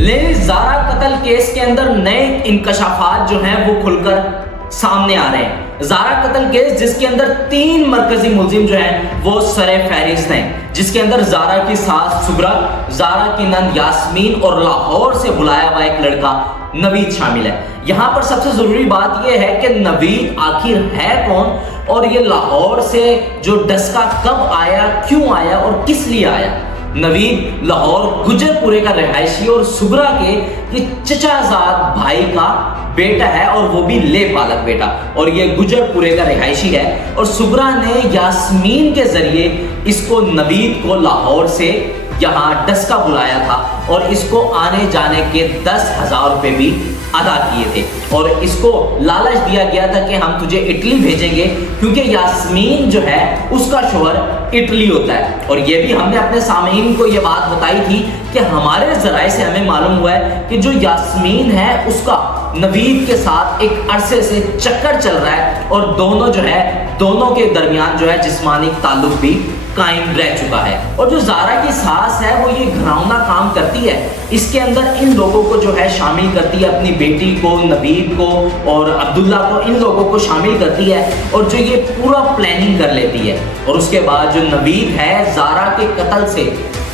लेकिन ज़ारा कत्ल केस के अंदर नए इंकशाफात जो हैं वो खुलकर सामने आ रहे हैं। ज़ारा कत्ल केस जिसके अंदर 3 मरकजी मुलजिम जो हैं वो सरे फहरिस्त हैं, जिसके अंदर ज़ारा की सास सुगरा, ज़ारा की नंद यास्मीन और लाहौर से बुलाया हुआ एक लड़का नवीद शामिल है। यहाँ पर सबसे ज़रूरी बात यह है कि नवीद आखिर है कौन और ये लाहौर से जो डस्का कब आया, क्यों आया और किस लिए आया। नवीद लाहौर गुजरपुरे का रहायशी और सुगरा के ये चचाजाद भाई का बेटा है और वो भी ले पालक बेटा, और ये गुजरपुरे का रहायशी है। और सुगरा ने यास्मीन के जरिए इसको नवीद को लाहौर से यहाँ डस्का बुलाया था और इसको आने जाने के 10,000 रुपये भी अदा किए थे और इसको लालच दिया गया था कि हम तुझे इटली भेजेंगे, क्योंकि यास्मीन जो है उसका शोहर इटली होता है। और ये भी हमने अपने सामीन को ये बात बताई थी कि हमारे ज़राए से हमें मालूम हुआ है कि जो यास्मीन है उसका नवीद के साथ एक अरसे से चक्कर चल रहा है और दोनों जो है दोनों के दरमियान जो है जिस्मानी ताल्लुक भी कायम रह चुका है। और जो ज़ारा की सास है वो ये घिनौना काम करती है, इसके अंदर इन लोगों को जो है शामिल करती है, अपनी बेटी को, नवीद को और अब्दुल्ला को, इन लोगों को शामिल करती है और जो ये पूरा प्लानिंग कर लेती है। और उसके बाद जो नवीद है ज़ारा के कत्ल से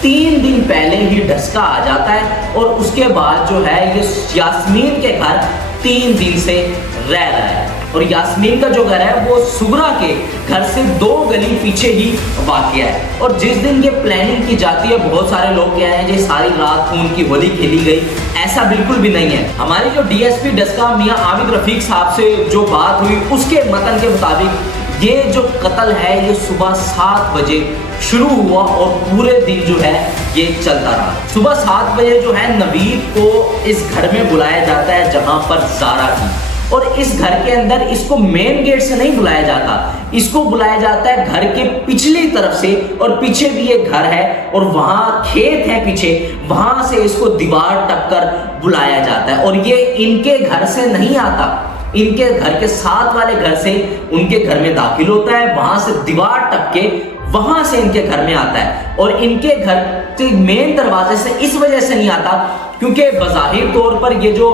3 दिन पहले ही डस्का आ जाता है और उसके बाद जो है ये यास्मीन के घर 3 दिन से रह रहा है। और यास्मीन का जो घर है वो सुगरा के घर से 2 गली पीछे ही वाक़ है। और जिस दिन ये प्लानिंग की जाती है, बहुत सारे लोग कह रहे हैं कि सारी रात खून की होली खेली गई, ऐसा बिल्कुल भी नहीं है। हमारी जो डीएसपी डस्का मियां आबिद रफीक साहब से जो बात हुई उसके मतन के मुताबिक ये जो कत्ल है ये सुबह 7 बजे शुरू हुआ और पूरे दिन जो है ये चलता रहा। सुबह 7 बजे जो है नवीद को इस घर में बुलाया जाता है जहां पर ज़ारा थी, और इस घर के अंदर इसको मेन गेट से नहीं बुलाया जाता, इसको बुलाया जाता है घर के पिछली तरफ से, और पीछे भी एक घर है और वहां खेत है पीछे, वहां से इसको दीवार टपकर बुलाया जाता है। और ये इनके घर से नहीं आता, इनके घर के साथ वाले घर से उनके घर में दाखिल होता है, वहां से दीवार टपके वहां से इनके घर में आता है। और इनके घर के मेन दरवाजे से इस वजह से नहीं आता क्योंकि बज़ाहिर तौर पर ये जो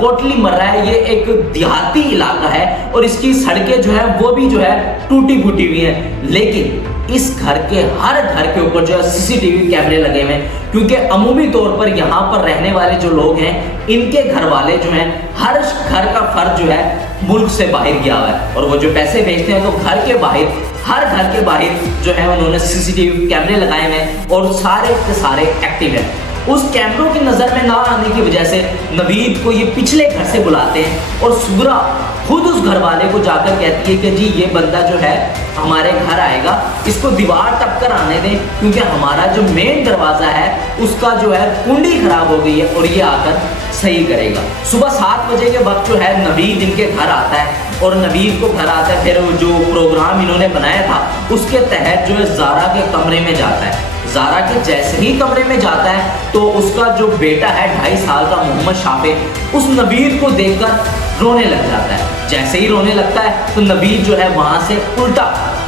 कोटली मर्रा है ये एक देहाती इलाका है और इसकी सड़कें जो है वो भी जो है टूटी फूटी हुई हैं। लेकिन इस घर के हर घर के ऊपर जो है सीसीटीवी कैमरे लगे हुए हैं, क्योंकि अमूमी तौर पर यहाँ पर रहने वाले जो लोग हैं इनके घर वाले जो हैं हर घर का फर्द जो है मुल्क से बाहर गया हुआ है, और वो जो पैसे भेजते हैं तो घर के बाहर, हर घर के बाहर जो है उन्होंने सीसीटीवी कैमरे लगाए हुए हैं और सारे के सारे एक्टिव हैं। उस कैमरों की नज़र में ना आने की वजह से नवीद को ये पिछले घर से बुलाते हैं और सुगरा खुद उस घर वाले को जाकर कहती है कि जी ये बंदा जो है हमारे घर आएगा, इसको दीवार टप कर आने दें क्योंकि हमारा जो मेन दरवाज़ा है उसका जो है कुंडी खराब हो गई है और ये आकर सही करेगा। सुबह 7 बजे के वक्त जो है नवीद इनके घर आता है और नवीद को घर आता है, फिर जो प्रोग्राम इन्होंने बनाया था उसके तहत जो है ज़ारा के कमरे में जाता है। ज़ारा के जैसे ही कमरे में जाता है तो उसका जो बेटा है 2.5 साल का मोहम्मद शाफे उस नवीद को देखकर रोने लग जाता है। जैसे ही रोने लगता है तो नवीद जो है वहाँ से उल्टा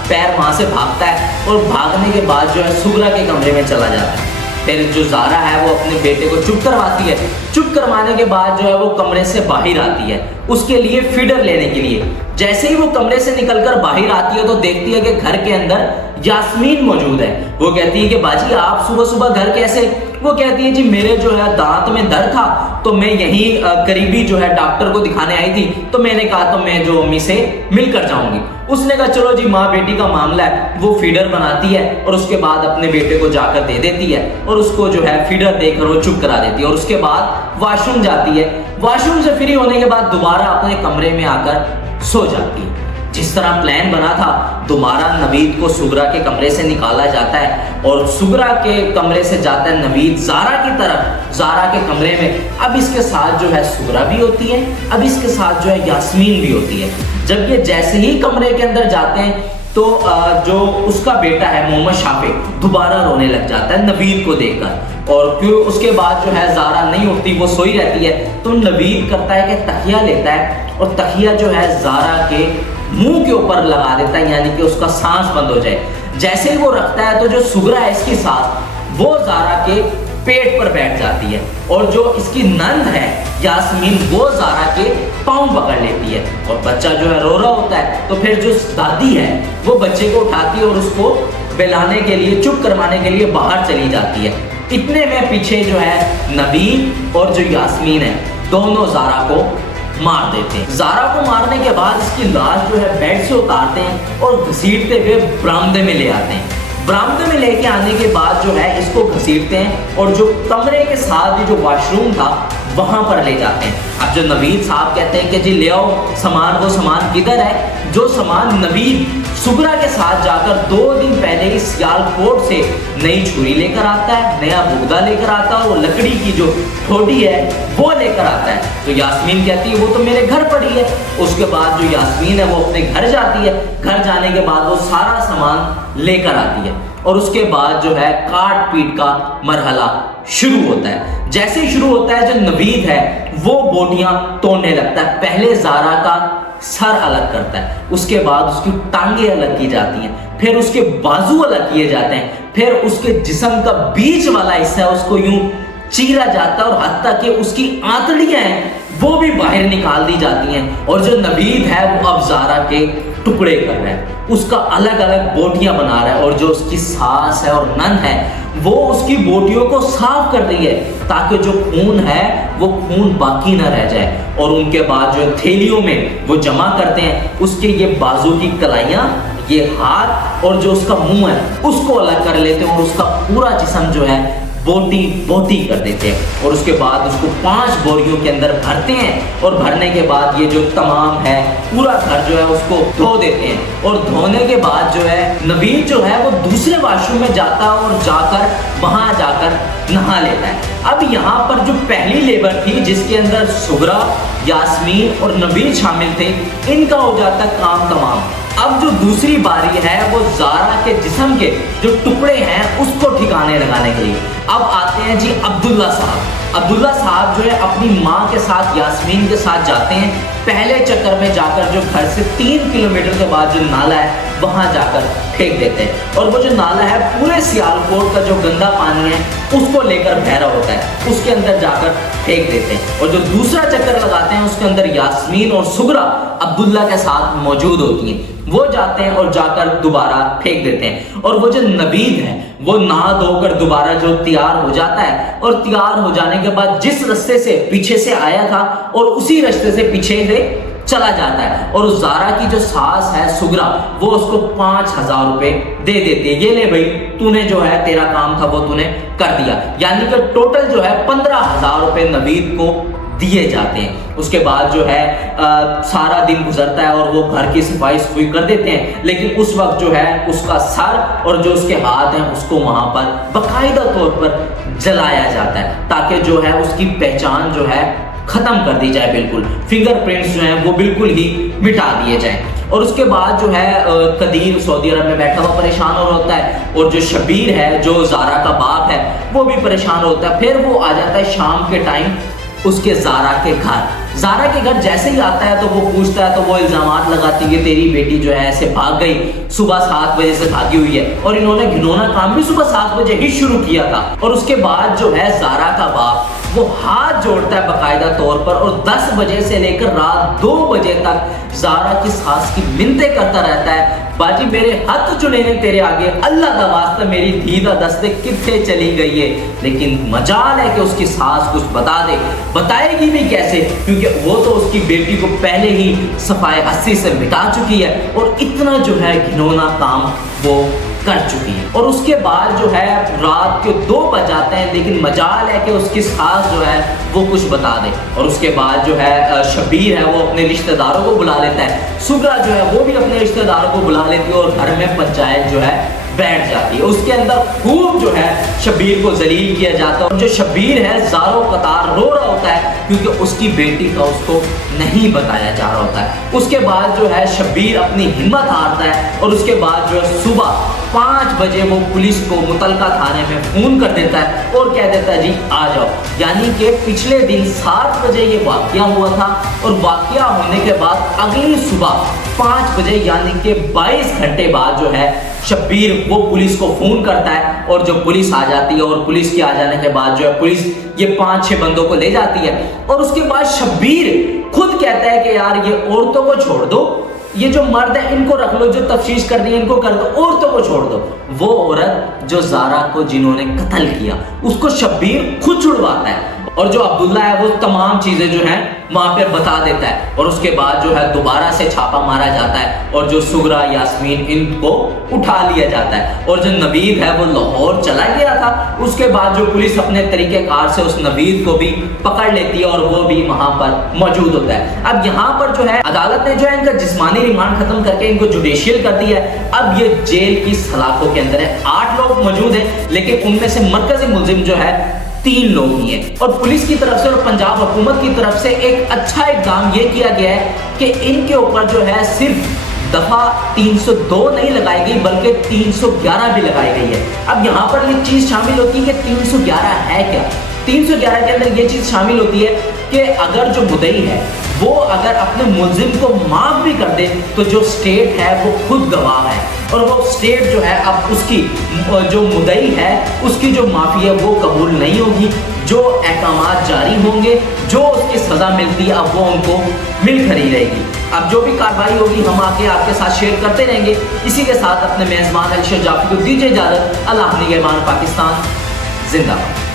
पैर वहाँ से भागता है और भागने के बाद जो है सुगरा के कमरे में चला जाता है। फिर जो ज़ारा है वो अपने बेटे को चुप करवाती है, चुप करवाने के बाद जो है वो कमरे से बाहर आती है उसके लिए फीडर लेने के लिए। जैसे ही वो कमरे से निकलकर बाहर आती है तो देखती है कि घर के अंदर यास्मीन मौजूद है। वो कहती है कि बाजी आप सुबह सुबह घर कैसे? वो कहती है जी मेरे जो है दांत में दर्द था तो मैं यहीं करीबी जो है डॉक्टर को दिखाने आई थी, तो मैंने कहा तो मैं जो अम्मी से मिलकर जाऊंगी। उसने कहा चलो जी माँ बेटी का मामला है। वो फीडर बनाती है और उसके बाद अपने बेटे को जाकर दे देती है और उसको जो है फीडर देकर वो चुप करा देती है और उसके बाद वॉशरूम जाती है। वॉशरूम से फ्री होने के बाद दोबारा अपने कमरे में आकर सो जाती है। जिस तरह प्लान बना था दोबारा नवीद को सुगरा के कमरे से निकाला जाता है और सुगरा के कमरे से जाता है नवीद ज़ारा की तरफ, ज़ारा के कमरे में। अब इसके साथ जो है सुगरा भी होती है, अब इसके साथ जो है यास्मीन भी होती है। जब ये जैसे ही कमरे के अंदर जाते हैं तो जो उसका बेटा है मोहम्मद शाफे दोबारा रोने लग जाता है नवीद को देखकर, और क्यों उसके बाद जो है ज़ारा नहीं उठती, वो सोई रहती है। तो नवीद करता है कि तकिया लेता है और तकिया जो है ज़ारा के मुंह के ऊपर लगा देता है, यानी कि उसका सांस बंद हो जाए। जैसे ही वो रखता है तो जो सुगरा है इसकी सास वो ज़ारा के पेट पर बैठ जाती है और जो इसकी नंद है यास्मीन वो ज़ारा के पाँव पकड़ लेती है और बच्चा जो है रो रहा होता है। तो फिर जो दादी है वो बच्चे को उठाती है और उसको बहलाने के लिए, चुप करवाने के लिए बाहर चली जाती है। इतने में पीछे जो है नवीन और जो यास्मीन है दोनों ज़ारा को मार देते हैं। ज़ारा को मारने के बाद इसकी लाश जो है बेड से उतारते हैं और घसीटते हुए बरामदे में ले आते हैं। बरामदे में लेके आने के बाद जो है इसको घसीटते हैं और जो कमरे के साथ ही जो वॉशरूम था वहां पर ले जाते हैं। अब जो नवीद साहब कहते हैं कि जी ले आओ सामान, वो सामान किधर है? जो सामान नवीद सुगरा के साथ जाकर 2 दिन पहले ही सियालकोट से नई छुरी लेकर आता है, नया बुगदा लेकर आता है और लकड़ी की जो ठोडी है वो लेकर आता है। तो यास्मीन कहती है वो तो मेरे घर पड़ी है। उसके बाद जो यास्मीन है वो अपने घर जाती है। घर जाने के बाद वो सारा सामान लेकर आती है और उसके बाद जो है काट पीट का मरहला शुरू होता है। जैसे ही शुरू होता है जो नवीद है वो बोटियां तोड़ने लगता है। पहले ज़ारा का सर अलग करता है, उसके बाद उसकी टांगे अलग की जाती हैं, फिर उसके बाजू अलग किए जाते हैं, फिर उसके जिस्म का बीच वाला हिस्सा है उसको यूं चीरा जाता है और हत्ता कि उसकी आंतड़ियां हैं वो भी बाहर निकाल दी जाती हैं। और जो नवीद है वो अब ज़ारा के टुकड़े कर रहा है, उसका अलग अलग बोटियां बना रहा है और जो उसकी सास है और नंद है वो उसकी बोटियों को साफ कर रही है ताकि जो खून है वो खून बाकी ना रह जाए। और उनके बाद जो थैलियों में वो जमा करते हैं, उसके ये बाजू की कलाइयाँ, ये हाथ और जो उसका मुंह है उसको अलग कर लेते हैं और उसका पूरा जिस्म जो है बोटी बोटी कर देते हैं। और उसके बाद उसको 5 बोरियों के अंदर भरते हैं और भरने के बाद ये जो तमाम है पूरा घर जो है उसको धो देते हैं। और धोने के बाद जो है नवीद जो है वो दूसरे वॉशरूम में जाता है और जाकर वहां जाकर नहा लेता है। अब यहाँ पर जो पहली लेबर थी जिसके अंदर सुगरा, यास्मीन और नवीद शामिल थे, इनका हो जाता काम तमाम। अब जो दूसरी बारी है वो ज़ारा के जिस्म के जो टुकड़े हैं उसको ठिकाने लगाने के लिए अब आते हैं जी अब्दुल्ला साहब। अब्दुल्ला साहब जो है अपनी माँ के साथ यास्मीन के साथ जाते हैं। पहले चक्कर में जाकर जो घर से 3 किलोमीटर के बाद जो नाला है वहां जाकर फेंक देते हैं और वो जो नाला है पूरे सियालकोट का जो गंदा पानी है उसको लेकर बह रहा होता है, उसके अंदर जाकर फेंक देते हैं। और जो दूसरा चक्कर लगाते हैं उसके अंदर यास्मीन और सुगरा अब्दुल्ला के साथ मौजूद होती हैं, वो जाते हैं और जाकर दोबारा फेंक देते हैं। और वो जो नवीद है वो नहा धोकर दोबारा जो तैयार हो जाता है और तैयार हो जाने के बाद जिस रास्ते से पीछे से आया था और उसी रास्ते से पीछे से चला जाता है। और उस ज़ारा की जो सास है सुगरा वो उसको 5000 रुपए दे देती है, ये ले भाई तूने जो है तेरा काम था वो तूने कर दिया। यानी कि टोटल जो है 15000 रुपए नवीद को दिए जाते हैं। उसके बाद जो है सारा दिन गुजरता है और वो घर की सफाई कर देते हैं, लेकिन उस वक्त जो है उसका सर और जो उसके हाथ हैं उसको वहां पर बाकायदा तौर पर जलाया जाता है ताकि जो है उसकी पहचान जो है खत्म कर दी जाए, बिल्कुल फिंगरप्रिंट्स जो हैं वो बिल्कुल ही मिटा दिए जाएं। और उसके बाद जो है कदीर सऊदी अरब में बैठा हुआ परेशान हो रहा होता है और जो शबीर है जो ज़ारा का बाप है वो भी परेशान होता है। फिर वो आ जाता है शाम के टाइम उसके ज़ारा के घर। ज़ारा के घर जैसे ही आता है तो वो पूछता है, तो वो इल्ज़ामात लगाती है तेरी बेटी जो है ऐसे भाग गई, सुबह 7 बजे से भागी हुई है। और इन्होंने घिनौना काम भी सुबह 7 बजे ही शुरू किया था। और उसके बाद जो है ज़ारा का बाप वो हाथ जोड़ता है बाकायदा तौर पर और 10 बजे से लेकर रात 2 बजे तक ज़ारा की सास की मिन्नतें करता रहता है, बाजी मेरे हाथ चुने ने तेरे आगे, अल्लाह दा वास्ता मेरी धी दा दस्ते कितने चली गई है। लेकिन मजाल है कि उसकी सास कुछ बता दे, बताएगी भी कैसे, क्योंकि वो तो उसकी बेटी को पहले ही सफाई हस्ती से मिटा चुकी है और इतना जो है घिनौना काम वो कर चुकी है। और उसके बाद जो है रात के 2 बज जाते हैं, लेकिन मजाल है कि उसकी सास जो है वो कुछ बता दे। और उसके बाद जो है शबीर है वो अपने रिश्तेदारों को बुला लेता है, सुगरा जो है वो भी अपने रिश्तेदारों को बुला लेती है और घर में पंचायत जो है बैठ जाती है। उसके अंदर खूब जो है शबीर को जलील किया जाता है और जो शबीर है ज़ारो कतार रो रहा होता है क्योंकि उसकी बेटी का उसको नहीं बताया जा रहा होता है। उसके बाद जो है शबीर अपनी हिम्मत हारता है और उसके बाद जो है सुबह 5 बजे वो पुलिस को मुतलका थाने में फ़ोन कर देता है और कह देता है जी आ जाओ। यानी कि पिछले दिन 7 बजे ये वाक़या हुआ था और वाक़या होने के बाद अगली सुबह 5 बजे यानी कि 22 घंटे बाद जो है शब्बीर वो पुलिस को फोन करता है और जो पुलिस आ जाती है और पुलिस के आ जाने के बाद जो है पुलिस ये 5-6 बंदों को ले जाती है और उसके बाद शब्बीर खुद कहता है कि यार ये औरतों को छोड़ दो, ये जो मर्द है इनको रख लो, जो तफ्तीश कर रही है इनको कर दो, औरतों को छोड़ दो। वो औरत जो ज़ारा को जिन्होंने कत्ल किया उसको शब्बीर खुद छुड़वाता है और जो अब्दुल्ला है वो तमाम चीजें जो हैं वहां पे बता देता है और उसके बाद जो है दोबारा से छापा मारा जाता है और जो सुगरा यास्मीन इनको उठा लिया जाता है और जो नवीद है वो लाहौर चला गया था। उसके बाद जो पुलिस अपने तरीकेकार से उस नवीद को भी पकड़ लेती है और वो भी वहां पर मौजूद होता है। अब यहाँ पर जो है अदालत ने जो है इनका जिस्मानी रिमांड खत्म करके इनको जुडिशियल कर दिया है। अब ये जेल की सलाखों के अंदर है, 8 लोग मौजूद हैं लेकिन उनमें से मरकजी मुलजिम जो है 3 लोग ही हैं और पुलिस की तरफ से और पंजाब हुकूमत की तरफ से एक अच्छा इक़दाम ये किया गया है कि इनके ऊपर जो है सिर्फ दफा 302 नहीं लगाई गई बल्कि 311 भी लगाई गई है। अब यहाँ पर ये चीज शामिल होती है कि 311 है क्या। 311 के अंदर ये चीज शामिल होती है कि अगर जो मुद्दई है वो अगर अपने मुलजिम को माफ भी कर दे तो जो स्टेट है वो खुद गवाह है और वो स्टेट जो है अब उसकी जो मुद्दई है उसकी जो माफी है वो कबूल नहीं होगी। जो अहकामात जारी होंगे, जो उसकी सज़ा मिलती है अब वो उनको मिल खरी रहेगी। अब जो भी कार्रवाई होगी हम आके आपके साथ शेयर करते रहेंगे। इसी के साथ अपने मेज़बान अली जाफरी को दीजिए इजाज़त। अल्लाह निगहबान पाकिस्तान जिंदाबाद।